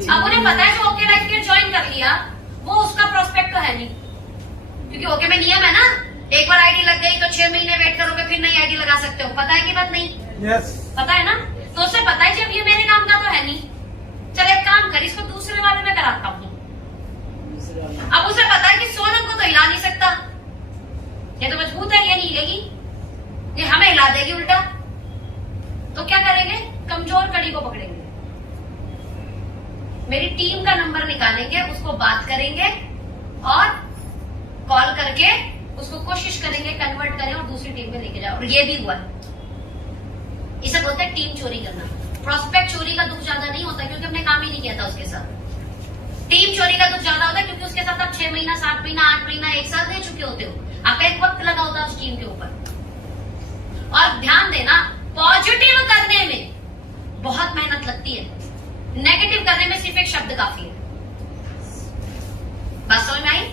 अब उन्हें पता है जो ओके लाइफ केयर ज्वाइन कर लिया वो उसका प्रोस्पेक्ट तो है नहीं, क्योंकि ओके में नियम है ना, एक बार आईडी लग गई तो 6 महीने वेट करोगे फिर नई आईडी लगा सकते हो। पता है कि बात नहीं? पता है ना? तो उसे पता है जब ये मेरे काम का तो है नहीं, चल एक काम कर इसको दूसरे वाले में कराता हूँ। अब उसे पता है कि सोनम को तो हिला नहीं सकता, ये तो मजबूत है, ये नहीं हिलेगी, ये हमें हिला देगी उल्टा। तो क्या करेंगे? कमजोर कड़ी को पकड़ेंगे, मेरी टीम का नंबर निकालेंगे, उसको बात करेंगे और कॉल करके उसको कोशिश करेंगे कन्वर्ट करें और दूसरी टीम में लेके जाओ। और ये भी हुआ, इसे बोलते हैं टीम चोरी करना। प्रोस्पेक्ट चोरी का दुख ज्यादा नहीं होता क्योंकि हमने काम ही नहीं किया था उसके साथ। टीम चोरी का दुख ज्यादा होता है क्योंकि उसके साथ आप 6 महीना, 7 महीना, 8 महीना, 1 साल दे चुके होते हो, आपका एक वक्त लगा होता है उस टीम के ऊपर। और ध्यान देना, पॉजिटिव करने में बहुत मेहनत लगती है, नेगेटिव करने में सिर्फ एक शब्द काफी है। बात समझ में आई?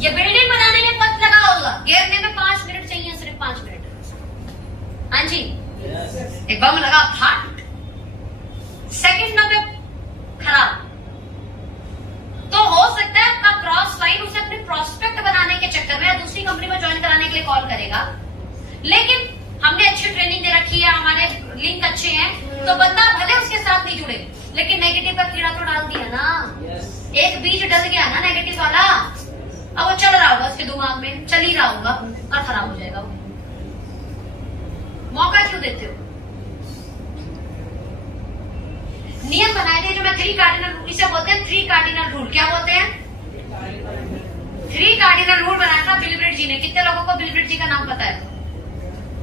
ये बिल्डिंग बनाने में वक्त लगा होगा, गिरने में 5 मिनट चाहिए, सिर्फ 5 मिनट। हाँ जी, एक बम लगा, फाट, सेकंड में खराब। तो हो सकता है आपका क्रॉस लाइन उसे अपने प्रोस्पेक्ट बनाने के चक्कर में या दूसरी कंपनी में ज्वाइन कराने के लिए कॉल करेगा, लेकिन हमने अच्छी ट्रेनिंग दे रखी है, हमारे लिंक अच्छे हैं, तो बंदा भले उसके साथ नहीं जुड़े लेकिन नेगेटिव का कीड़ा तो डाल दिया ना। एक बीज डल गया ना नेगेटिव वाला, अब वो चल रहा होगा उसके दिमाग में, चल ही रहा होगा और खराब हो जाएगा वो। मौका क्यों देते हो? नियम बनाए थे जो मैं 3 कार्डिनल रूल, इसे बोलते हैं 3 कार्डिनल रूल। क्या बोलते हैं? 3 कार्डिनल रूल बनाया था बिल ब्रिट जी ने। कितने लोगों को बिल ब्रिट जी का नाम पता है?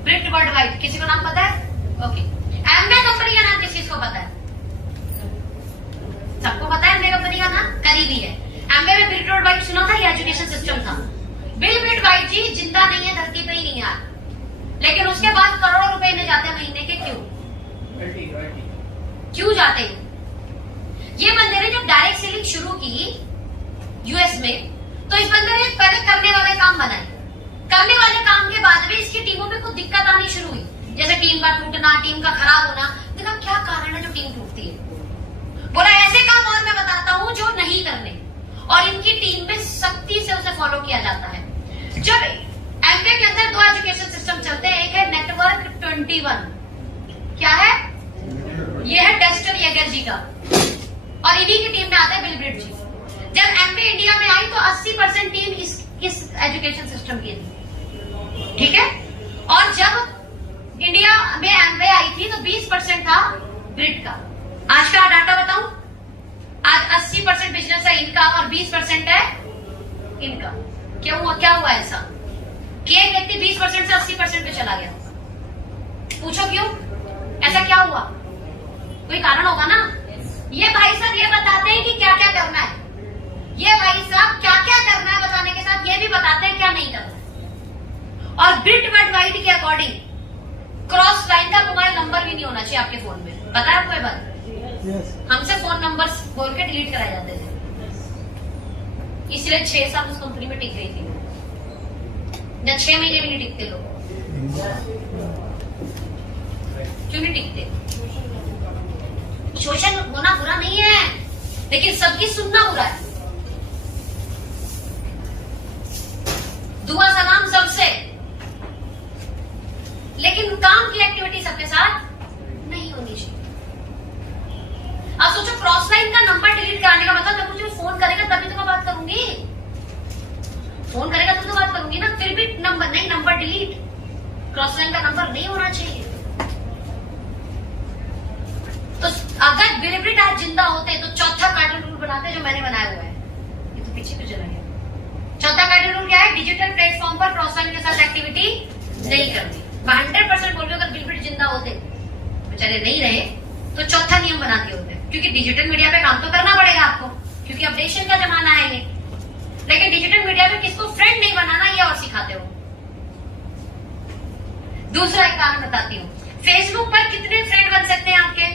ब्रिट वर्ल्ड वाइड, किसी को नाम पता है? ओके। एमवे कंपनी का नाम किस चीज को पता है? सबको पता है एमवे कंपनी का नाम, करीबी है। एमवे में बिल वर्ल्ड वाइड सुना था, ये एजुकेशन सिस्टम था। बिल ब्रिट वाइड जी जिंदा नहीं है, धरती पे ही नहीं है, लेकिन उसके बाद करोड़ों रुपए इन्हें जाते हैं महीने के। क्यों जाते हैं? ये बंदे ने जब डायरेक्ट सेलिंग शुरू की यूएस में, तो इस बंदे ने पहले करने वाले काम बनाए। करने वाले काम के बाद भी इसकी टीमों में कुछ दिक्कत आनी शुरू हुई, जैसे टीम का टूटना, टीम का खराब होना। देखा क्या कारण है जो टीम टूटती है? बोला ऐसे काम और मैं बताता हूं जो नहीं करने, और इनकी टीम में सख्ती से उसे फॉलो किया जाता है। जब एमवे के अंदर 2 एजुकेशन सिस्टम चलते हैं, एक है नेटवर्क 21, क्या है? ये है डेस्टर येगर जी का, और इन्हीं की टीम में आता है बिल ब्रिट जी। जब एमवे इंडिया में आई तो 80% टीम इस एजुकेशन सिस्टम की थी, ठीक है। और जब इंडिया में एमवे आई थी तो 20% था ब्रिट का। आज का डाटा बताऊं, आज 80% बिजनेस है इनका और 20% है इनका। क्या हुआ ऐसा कि एक व्यक्ति 20% से 80% पे चला गया? पूछो क्यों? ऐसा क्या हुआ? कोई कारण होगा ना। ये भाई साहब ये बताते हैं कि क्या क्या करना है, ये भाई साहब क्या क्या करना है बताने के साथ ये भी बताते हैं क्या नहीं करना है। और ब्रिट वर्ल्ड वाइड के अकॉर्डिंग क्रॉस लाइन का तुम्हारा नंबर भी नहीं होना चाहिए आपके फोन में। पता है आपको ये बात? हमसे फोन नंबर बोल के डिलीट कराए जाते थे, इसलिए 6 साल उस कंपनी में टिक गई थी, या 6 महीने भी नहीं टिकते लोग। क्यों नहीं टिकते? शोषण होना बुरा नहीं है, लेकिन सबकी सुनना बुरा है। दुआ सलाम सबसे, लेकिन काम की एक्टिविटी सबके साथ नहीं होनी चाहिए। अब सोचो क्रॉस लाइन का नंबर डिलीट कराने का मतलब जब मुझे फोन करेगा तभी तो मैं बात करूंगी, फोन करेगा तो बात करूंगी ना। फिर भी नंबर नहीं, नंबर डिलीट, क्रॉस लाइन का नंबर नहीं होना चाहिए। तो अगर बिल ब्रिट आज जिंदा होते तो 4था कार्डिनल रूल बनाते जो मैंने बनाया हुआ है। ये तो पीछे पे चला गया। 4था कार्डिनल रूल क्या है? डिजिटल प्लेटफॉर्म पर क्रॉस लाइन के साथ एक्टिविटी नहीं करनी। मैं 100% बोल रही हूँ, अगर बिल ब्रिट जिंदा होते, बेचारे नहीं रहे, तो 4था नियम बना दिए होते, क्योंकि डिजिटल मीडिया पे काम तो करना पड़ेगा आपको, क्योंकि अपडेशन का जमाना है ये। लेकिन डिजिटल मीडिया में किसको फ्रेंड नहीं बनाना ये और सिखाते हो। दूसरा एक काम बताती हूँ, फेसबुक पर कितने फ्रेंड बन सकते हैं आपके?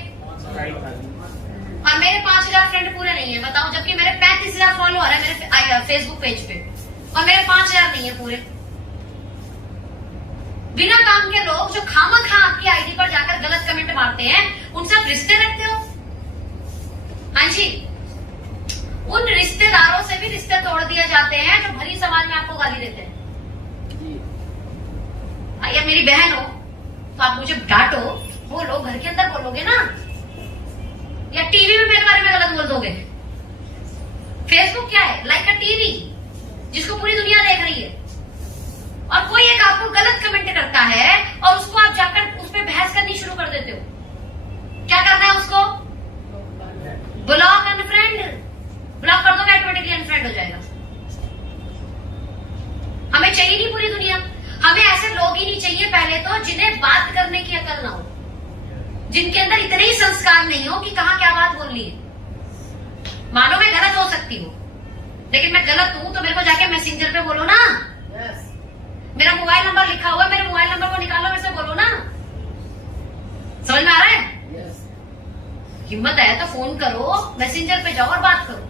और मेरे 5000 फ्रेंड पूरे नहीं है, बताओ, जबकि मेरे 35,000 फॉलोअर है मेरे फेसबुक पेज पे, और मेरे 5000 नहीं है पूरे। बिना काम के लोग जो खामखा आपकी आईडी पर जाकर गलत कमेंट मारते हैं, उनसे आप रिश्ते रखते हो? हाँ जी, उन रिश्तेदारों से भी रिश्ते तोड़ दिए जाते हैं जो भली समाज में आपको गाली देते हैं। या मेरी बहन हो तो आप मुझे डांटो, बोलो, घर के अंदर बोलोगे ना, या टीवी में मेरे बारे में गलत बोल दोगे? फेसबुक क्या है? लाइक अ टीवी जिसको पूरी दुनिया देख रही है, और कोई एक आपको गलत कमेंट करता है और उसको आप जाकर उस पर बहस करनी शुरू कर देते हो। क्या करना है उसको? Block, unfriend. ब्लॉक कर दोगे ऑटोमेटिकली अनफ्रेंड हो जाएगा। हमें चाहिए नहीं पूरी दुनिया, हमें ऐसे लोग ही नहीं चाहिए पहले तो जिन्हें बात करने की अकल ना हो, जिनके अंदर इतने ही संस्कार नहीं हो कि कहां क्या बात बोल ली है। मानो मैं गलत हो सकती हूँ, लेकिन मैं गलत हूं तो मेरे को जाके मैसेंजर पे बोलो ना। मेरा मोबाइल नंबर लिखा हुआ है, मेरे मोबाइल नंबर को निकालो, मेरे से बोलो ना। समझ में आ रहा है? हिम्मत है तो फोन करो, मैसेंजर पे जाओ और बात करो।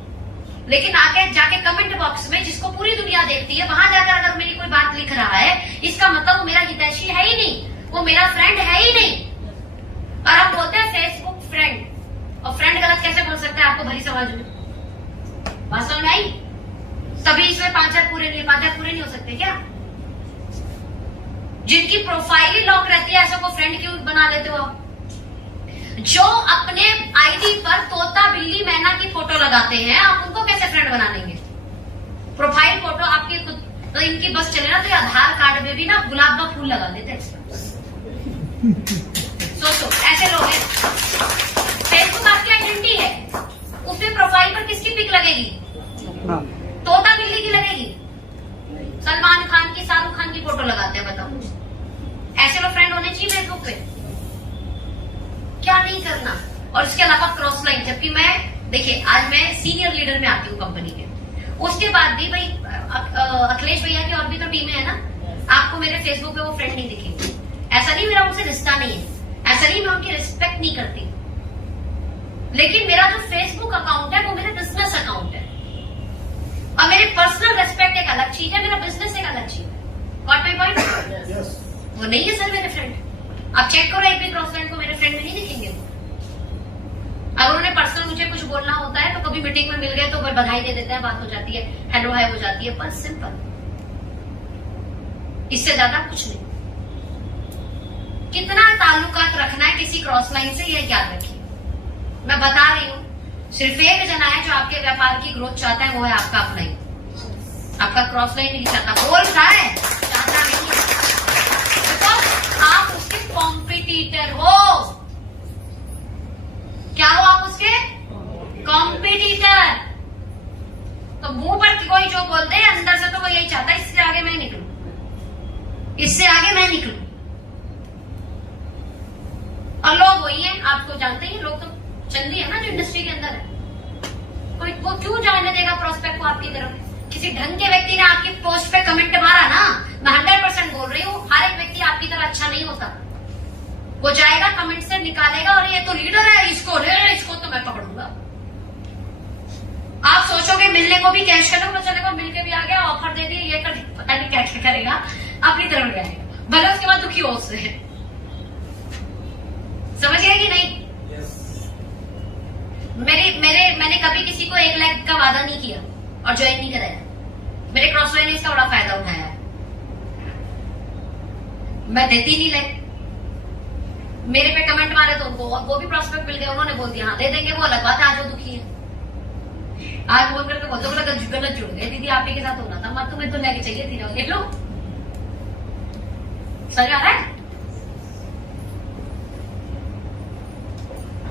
लेकिन आके जाके कमेंट बॉक्स में जिसको पूरी दुनिया देखती है, वहां जाकर अगर मेरी कोई बात लिख रहा है, इसका मतलब वो मेरा हितैषी है ही नहीं, वो मेरा फ्रेंड है ही नहीं। और हम बोलते हैं फेसबुक फ्रेंड, और फ्रेंड गलत कैसे बोल सकते हैं आपको भली समाज में? बात समझ में आई? तभी इसमें 5000 पूरे नहीं, 5000 पूरे नहीं हो सकते क्या? जिनकी प्रोफाइल ही लॉक रहती है, ऐसा को फ्रेंड क्यों बना लेते हो आप? जो अपने आईडी पर तोता, बिल्ली, मैना की फोटो लगाते हैं, आप उनको कैसे फ्रेंड बना लेंगे? प्रोफाइल फोटो आपकी तो इनकी बस चले ना, तो आधार कार्ड में भी ना गुलाब का फूल लगा देते हैं। सोचो, ऐसे लोग हैं। फेसबुक आपकी आइडेंटिटी है, उसमें प्रोफाइल पर किसकी पिक लगेगी? तोता बिल्ली की लगेगी? सलमान खान की, शाहरुख खान की फोटो लगाते हैं, बताओ। ऐसे लोग फ्रेंड होने चाहिए फेसबुक पे? क्या नहीं करना। और इसके अलावा क्रॉस लाइन, जबकि मैं देखिए आज मैं सीनियर लीडर में आती हूँ कंपनी के, उसके बाद भी भाई अखिलेश भैया की और भी तो टीमें है ना, आपको मेरे फेसबुक पे वो फ्रेंड नहीं दिखेंगे। ऐसा नहीं मेरा उनसे रिश्ता नहीं है, ऐसा नहीं मैं उनकी रिस्पेक्ट नहीं करती, लेकिन मेरा जो फेसबुक अकाउंट है वो मेरा बिजनेस अकाउंट है, और मेरी पर्सनल रेस्पेक्ट एक अलग चीज है, मेरा बिजनेस एक अलग चीज है। Got my point? वो नहीं है सर मेरे फ्रेंड। आप चेक करो, एक भी क्रॉस लाइन को मेरे फ्रेंड में नहीं दिखेंगे। अगर उन्हें पर्सनल मुझे कुछ बोलना होता है तो कभी मीटिंग में मिल गए तो बधाई दे देते हैं, बात हो जाती है, हेलो हाय हो जाती है, बस सिंपल, इससे ज्यादा कुछ नहीं। कितना ताल्लुकात रखना है किसी क्रॉस लाइन से, यह याद रखिए। मैं बता रही हूँ, सिर्फ एक जना है जो आपके व्यापार की ग्रोथ चाहता है, वो है आपका अपना ही। आपका क्रॉस लाइन नहीं चाहता, बोल रहा है, चाहता नहीं है। आप उसके कॉम्पिटिटर हो। क्या हो आप उसके? कॉम्पिटिटर। तो मुंह पर कोई जो बोल दे, अंदर से तो वो यही चाहता है, इससे आगे मैं निकलूं, इससे आगे मैं निकलूं। और लोग वही हैं, आपको जानते ही, लोग तो चंदी है ना जो इंडस्ट्री के अंदर है। कोई वो क्यों जाने देगा प्रोस्पेक्ट को आपकी तरफ? किसी ढंग के व्यक्ति ने आपकी पोस्ट पे कमेंट मारा ना, मैं 100% बोल रही हूँ, हर एक व्यक्ति आपकी तरह अच्छा नहीं होता। वो जाएगा कमेंट से निकालेगा, और ये तो लीडर है, इसको तो मैं पकड़ूंगा। आप सोचोगे मिलने को भी कैश करना, तो चलेगा मिल के भी आ गया, ऑफर दे दिया, ये कर, पता नहीं क्या क्या करेगा, अपनी तरफ जाएगा, भले उसके बाद दुखी हो उससे। समझ गए कि नहीं? मैंने कभी किसी को 1 लाख का वादा नहीं किया और ज्वाइन नहीं कराया। मेरे क्रॉस लाइन ने इसका बड़ा फायदा उठाया है। मैं देती नहीं लाइक, मेरे पे कमेंट मारे तो उनको वो भी प्रॉस्पेक्ट मिल गया, उन्होंने बोल दिया हाँ दे देंगे, वो अलग बात है। आज वो दुखी है, आज फोन करके बोलते गलत जुड़ गए, दीदी आप ही के साथ होना था, मत तुम्हें तो लेके चाहिए थी, देख लो। समझ आ रहा है?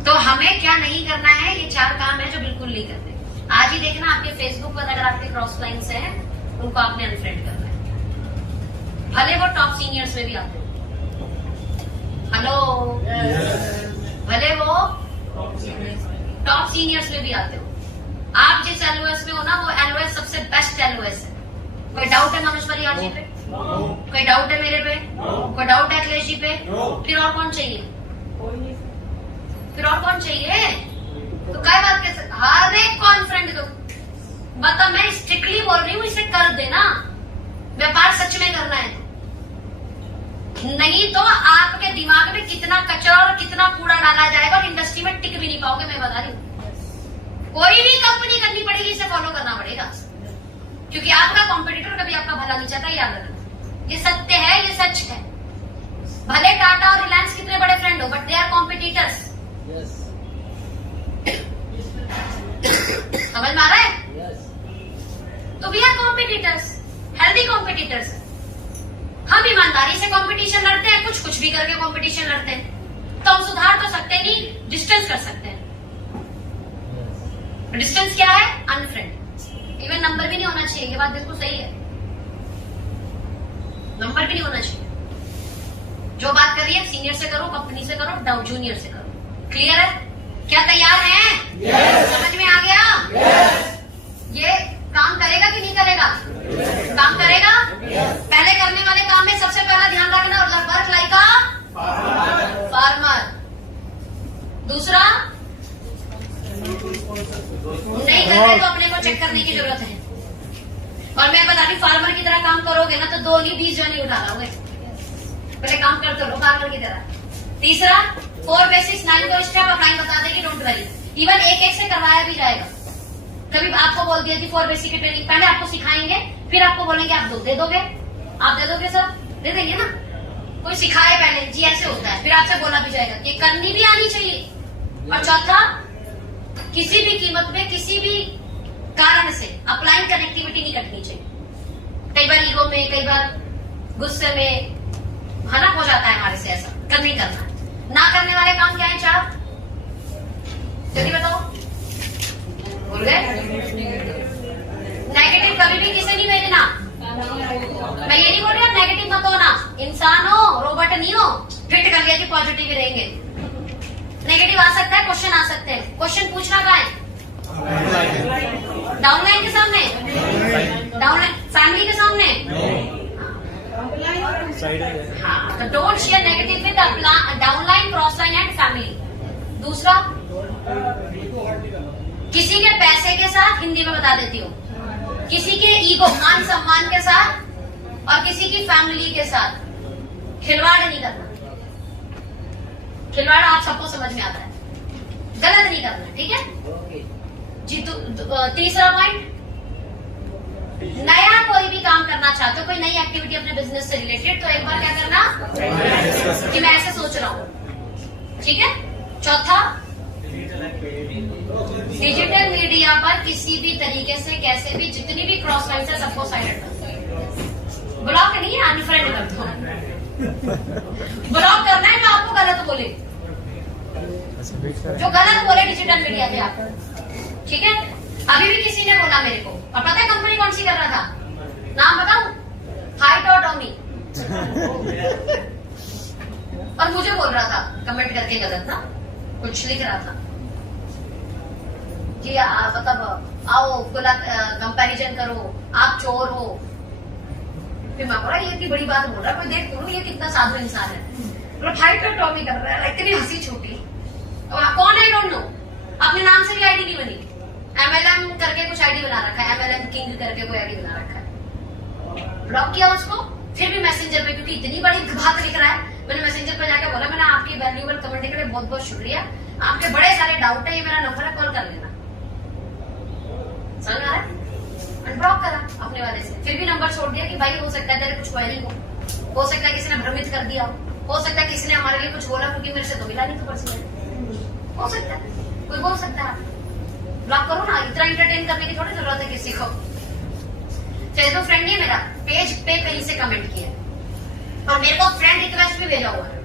तो हमें क्या नहीं करना है, ये 4 काम है जो बिल्कुल नहीं करते। आज ही देखना, आपके फेसबुक पर अगर आपके क्रॉस लाइन से हैं, उनको आपने अनफ्रेंड करना है, भले वो टॉप सीनियर्स में भी आते हो। हेलो, भले वो टॉप सीनियर्स में भी आते हो। आप जिस एलओएस में हो ना, वो एलओएस सबसे बेस्ट एलओएस है। कोई डाउट है मनोज परिहार जी पे? कोई डाउट है मेरे पे? कोई डाउट है अखिलेश जी पे? फिर और कौन चाहिए? फिर और कौन चाहिए? तो क्या बात कर सकते? हर एक कॉन्फ्रेंस को मतलब मैं स्ट्रिक्टली बोल रही हूँ, इसे कर देना। व्यापार सच में करना है, नहीं तो आपके दिमाग में कितना कचरा और कितना कूड़ा डाला जाएगा और इंडस्ट्री में टिक भी नहीं पाओगे। मैं बता रही हूँ, कोई भी कंपनी करनी पड़ेगी, इसे फॉलो करना पड़ेगा, क्योंकि आपका कॉम्पिटिटर कभी आपका भला नहीं चाहता, याद रखना। ये सत्य है, ये सच है। भले टाटा और रिलायंस कितने बड़े फ्रेंड हो, बट दे आर कॉम्पिटिटर्स। समझ में आ रहा है? तो we are competitors, healthy competitors. हम ईमानदारी से कंपटीशन लड़ते हैं, कुछ कुछ भी करके कंपटीशन लड़ते हैं, तो हम सुधार तो सकते नहीं, डिस्टेंस कर सकते हैं। डिस्टेंस क्या है? अनफ्रेंड। इवन नंबर भी नहीं होना चाहिए, ये बात बिल्कुल सही है, नंबर भी नहीं होना चाहिए। जो बात कर रही है सीनियर से करो, कंपनी से करो, डाउन जूनियर से करो। क्लियर है? क्या तैयार हैं? समझ में आ गया? ये काम करेगा कि नहीं करेगा? काम करेगा। पहले करने वाले काम में सबसे पहला ध्यान रखना, वर्क लाइक अ फार्मर। दूसरा, नहीं कर रहे तो अपने को चेक करने की जरूरत है। और मैं बता रही, फार्मर की तरह काम करोगे ना तो 2 नहीं 20 जो नहीं उठा लोगे। पहले काम करते रहो फार्मर की तरह। तीसरा, 4 बेसिक्स 9 को स्टेप अपलाइन बता देगी, डोंट वरी। इवन एक से करवाया भी जाएगा। कभी आपको बोल दिया कि 4 बेसिक की ट्रेनिंग पहले आपको सिखाएंगे, फिर आपको बोलेंगे आप दे दोगे, आप दे दोगे सर, दे देंगे ना। कोई सिखाए पहले, जी ऐसे होता है, फिर आपसे बोला भी जाएगा कि करनी भी आनी चाहिए। और चौथा, किसी भी कीमत में किसी भी कारण से अपलाइन कनेक्टिविटी नहीं कटनी चाहिए। कई बार ईगो में, कई बार गुस्से में हनक हो जाता है हमारे से, ऐसा कर नहीं करना। ना करने वाले काम क्या है? 4 जल्दी बताओ, भूल गए? नेगेटिव कभी भी किसे नहीं भेजना। मैं ये नहीं बोल रही नेगेटिव मत होना, इंसान हो, रोबोट नहीं हो। फिट कर लिया कि पॉजिटिव ही रहेंगे। नेगेटिव आ सकता है, क्वेश्चन आ सकते हैं। क्वेश्चन पूछना कहाँ है? डाउनलाइन के सामने, डाउनलाइन फैमिली के सामने। हाँ, तो don't share negative with downline, crossline and family. दूसरा, किसी के पैसे के साथ, हिंदी में बता देती हूँ, किसी के ईगो मान सम्मान के साथ और किसी की फैमिली के साथ खिलवाड़ नहीं करना। खिलवाड़ आप सबको समझ में आता है, गलत नहीं करना, ठीक है जी। तीसरा पॉइंट, नया कोई भी काम करना चाहते हो, कोई नई एक्टिविटी अपने बिजनेस से रिलेटेड, तो एक बार क्या करना कि मैं ऐसे सोच रहा हूँ, ठीक है। चौथा, डिजिटल मीडिया पर किसी भी तरीके से, कैसे भी, जितनी भी क्रॉस लाइन है सबको साइलेंट कर, ब्लॉक नहीं है, अनफ्रेंड कर दो। ब्लॉक करना है जो आपको गलत बोले, जो गलत बोले डिजिटल मीडिया पे आप, ठीक है। अभी भी किसी ने बोला मेरे को, और पता है कंपनी कौन सी कर रहा था? नाम बताऊं? हाइटोटॉमी। और मुझे बोल रहा था, कमेंट करके गलत था, कुछ लिख रहा था कि मतलब आओ कंपैरिजन करो, आप चोर हो। फिर मैं बोला ये इतनी बड़ी बात बोल रहा है, कोई देख ये कितना साधु इंसान है, मतलब हाइटोटॉमी कर रहा है, इतनी हंसी छूटी। कौन है? Don't know. अपने नाम से भी आईडी नहीं बनी, MLM करके कुछ आईडी बना रखा है, MLM किंग करके कोई आईडी बना रखा है। ब्लॉक किया उसको, फिर भी मैसेंजर पे, क्योंकि इतनी बड़ी बात लिख रहा है, मैंने मैसेंजर पर जाकर बोला, मैंने आपकी वैल्यूएबल कमेंट के लिए बहुत बहुत शुक्रिया, आपके बड़े सारे डाउट है, ये मेरा नंबर है, कॉल कर लेना। समझ आ रहा है? अनब्लॉक करा अपने वाले से, फिर भी नंबर छोड़ दिया कि भाई हो सकता है तेरे कुछ क्वेरी हो सकता है किसी ने भ्रमित कर दिया हो सकता है किसी ने हमारे लिए कुछ बोला, क्योंकि मेरे से तो मिला नहीं तो पर्सनल, हो सकता है कोई बोल सकता है। ब्लॉक करो ना, इतना एंटरटेन करने की थोड़ी जरूरत है किसी को। फेसबुक फ्रेंड नहीं है मेरा, पेज पे कहीं से कमेंट किया और मेरे को फ्रेंड रिक्वेस्ट भी भेजा हुआ है।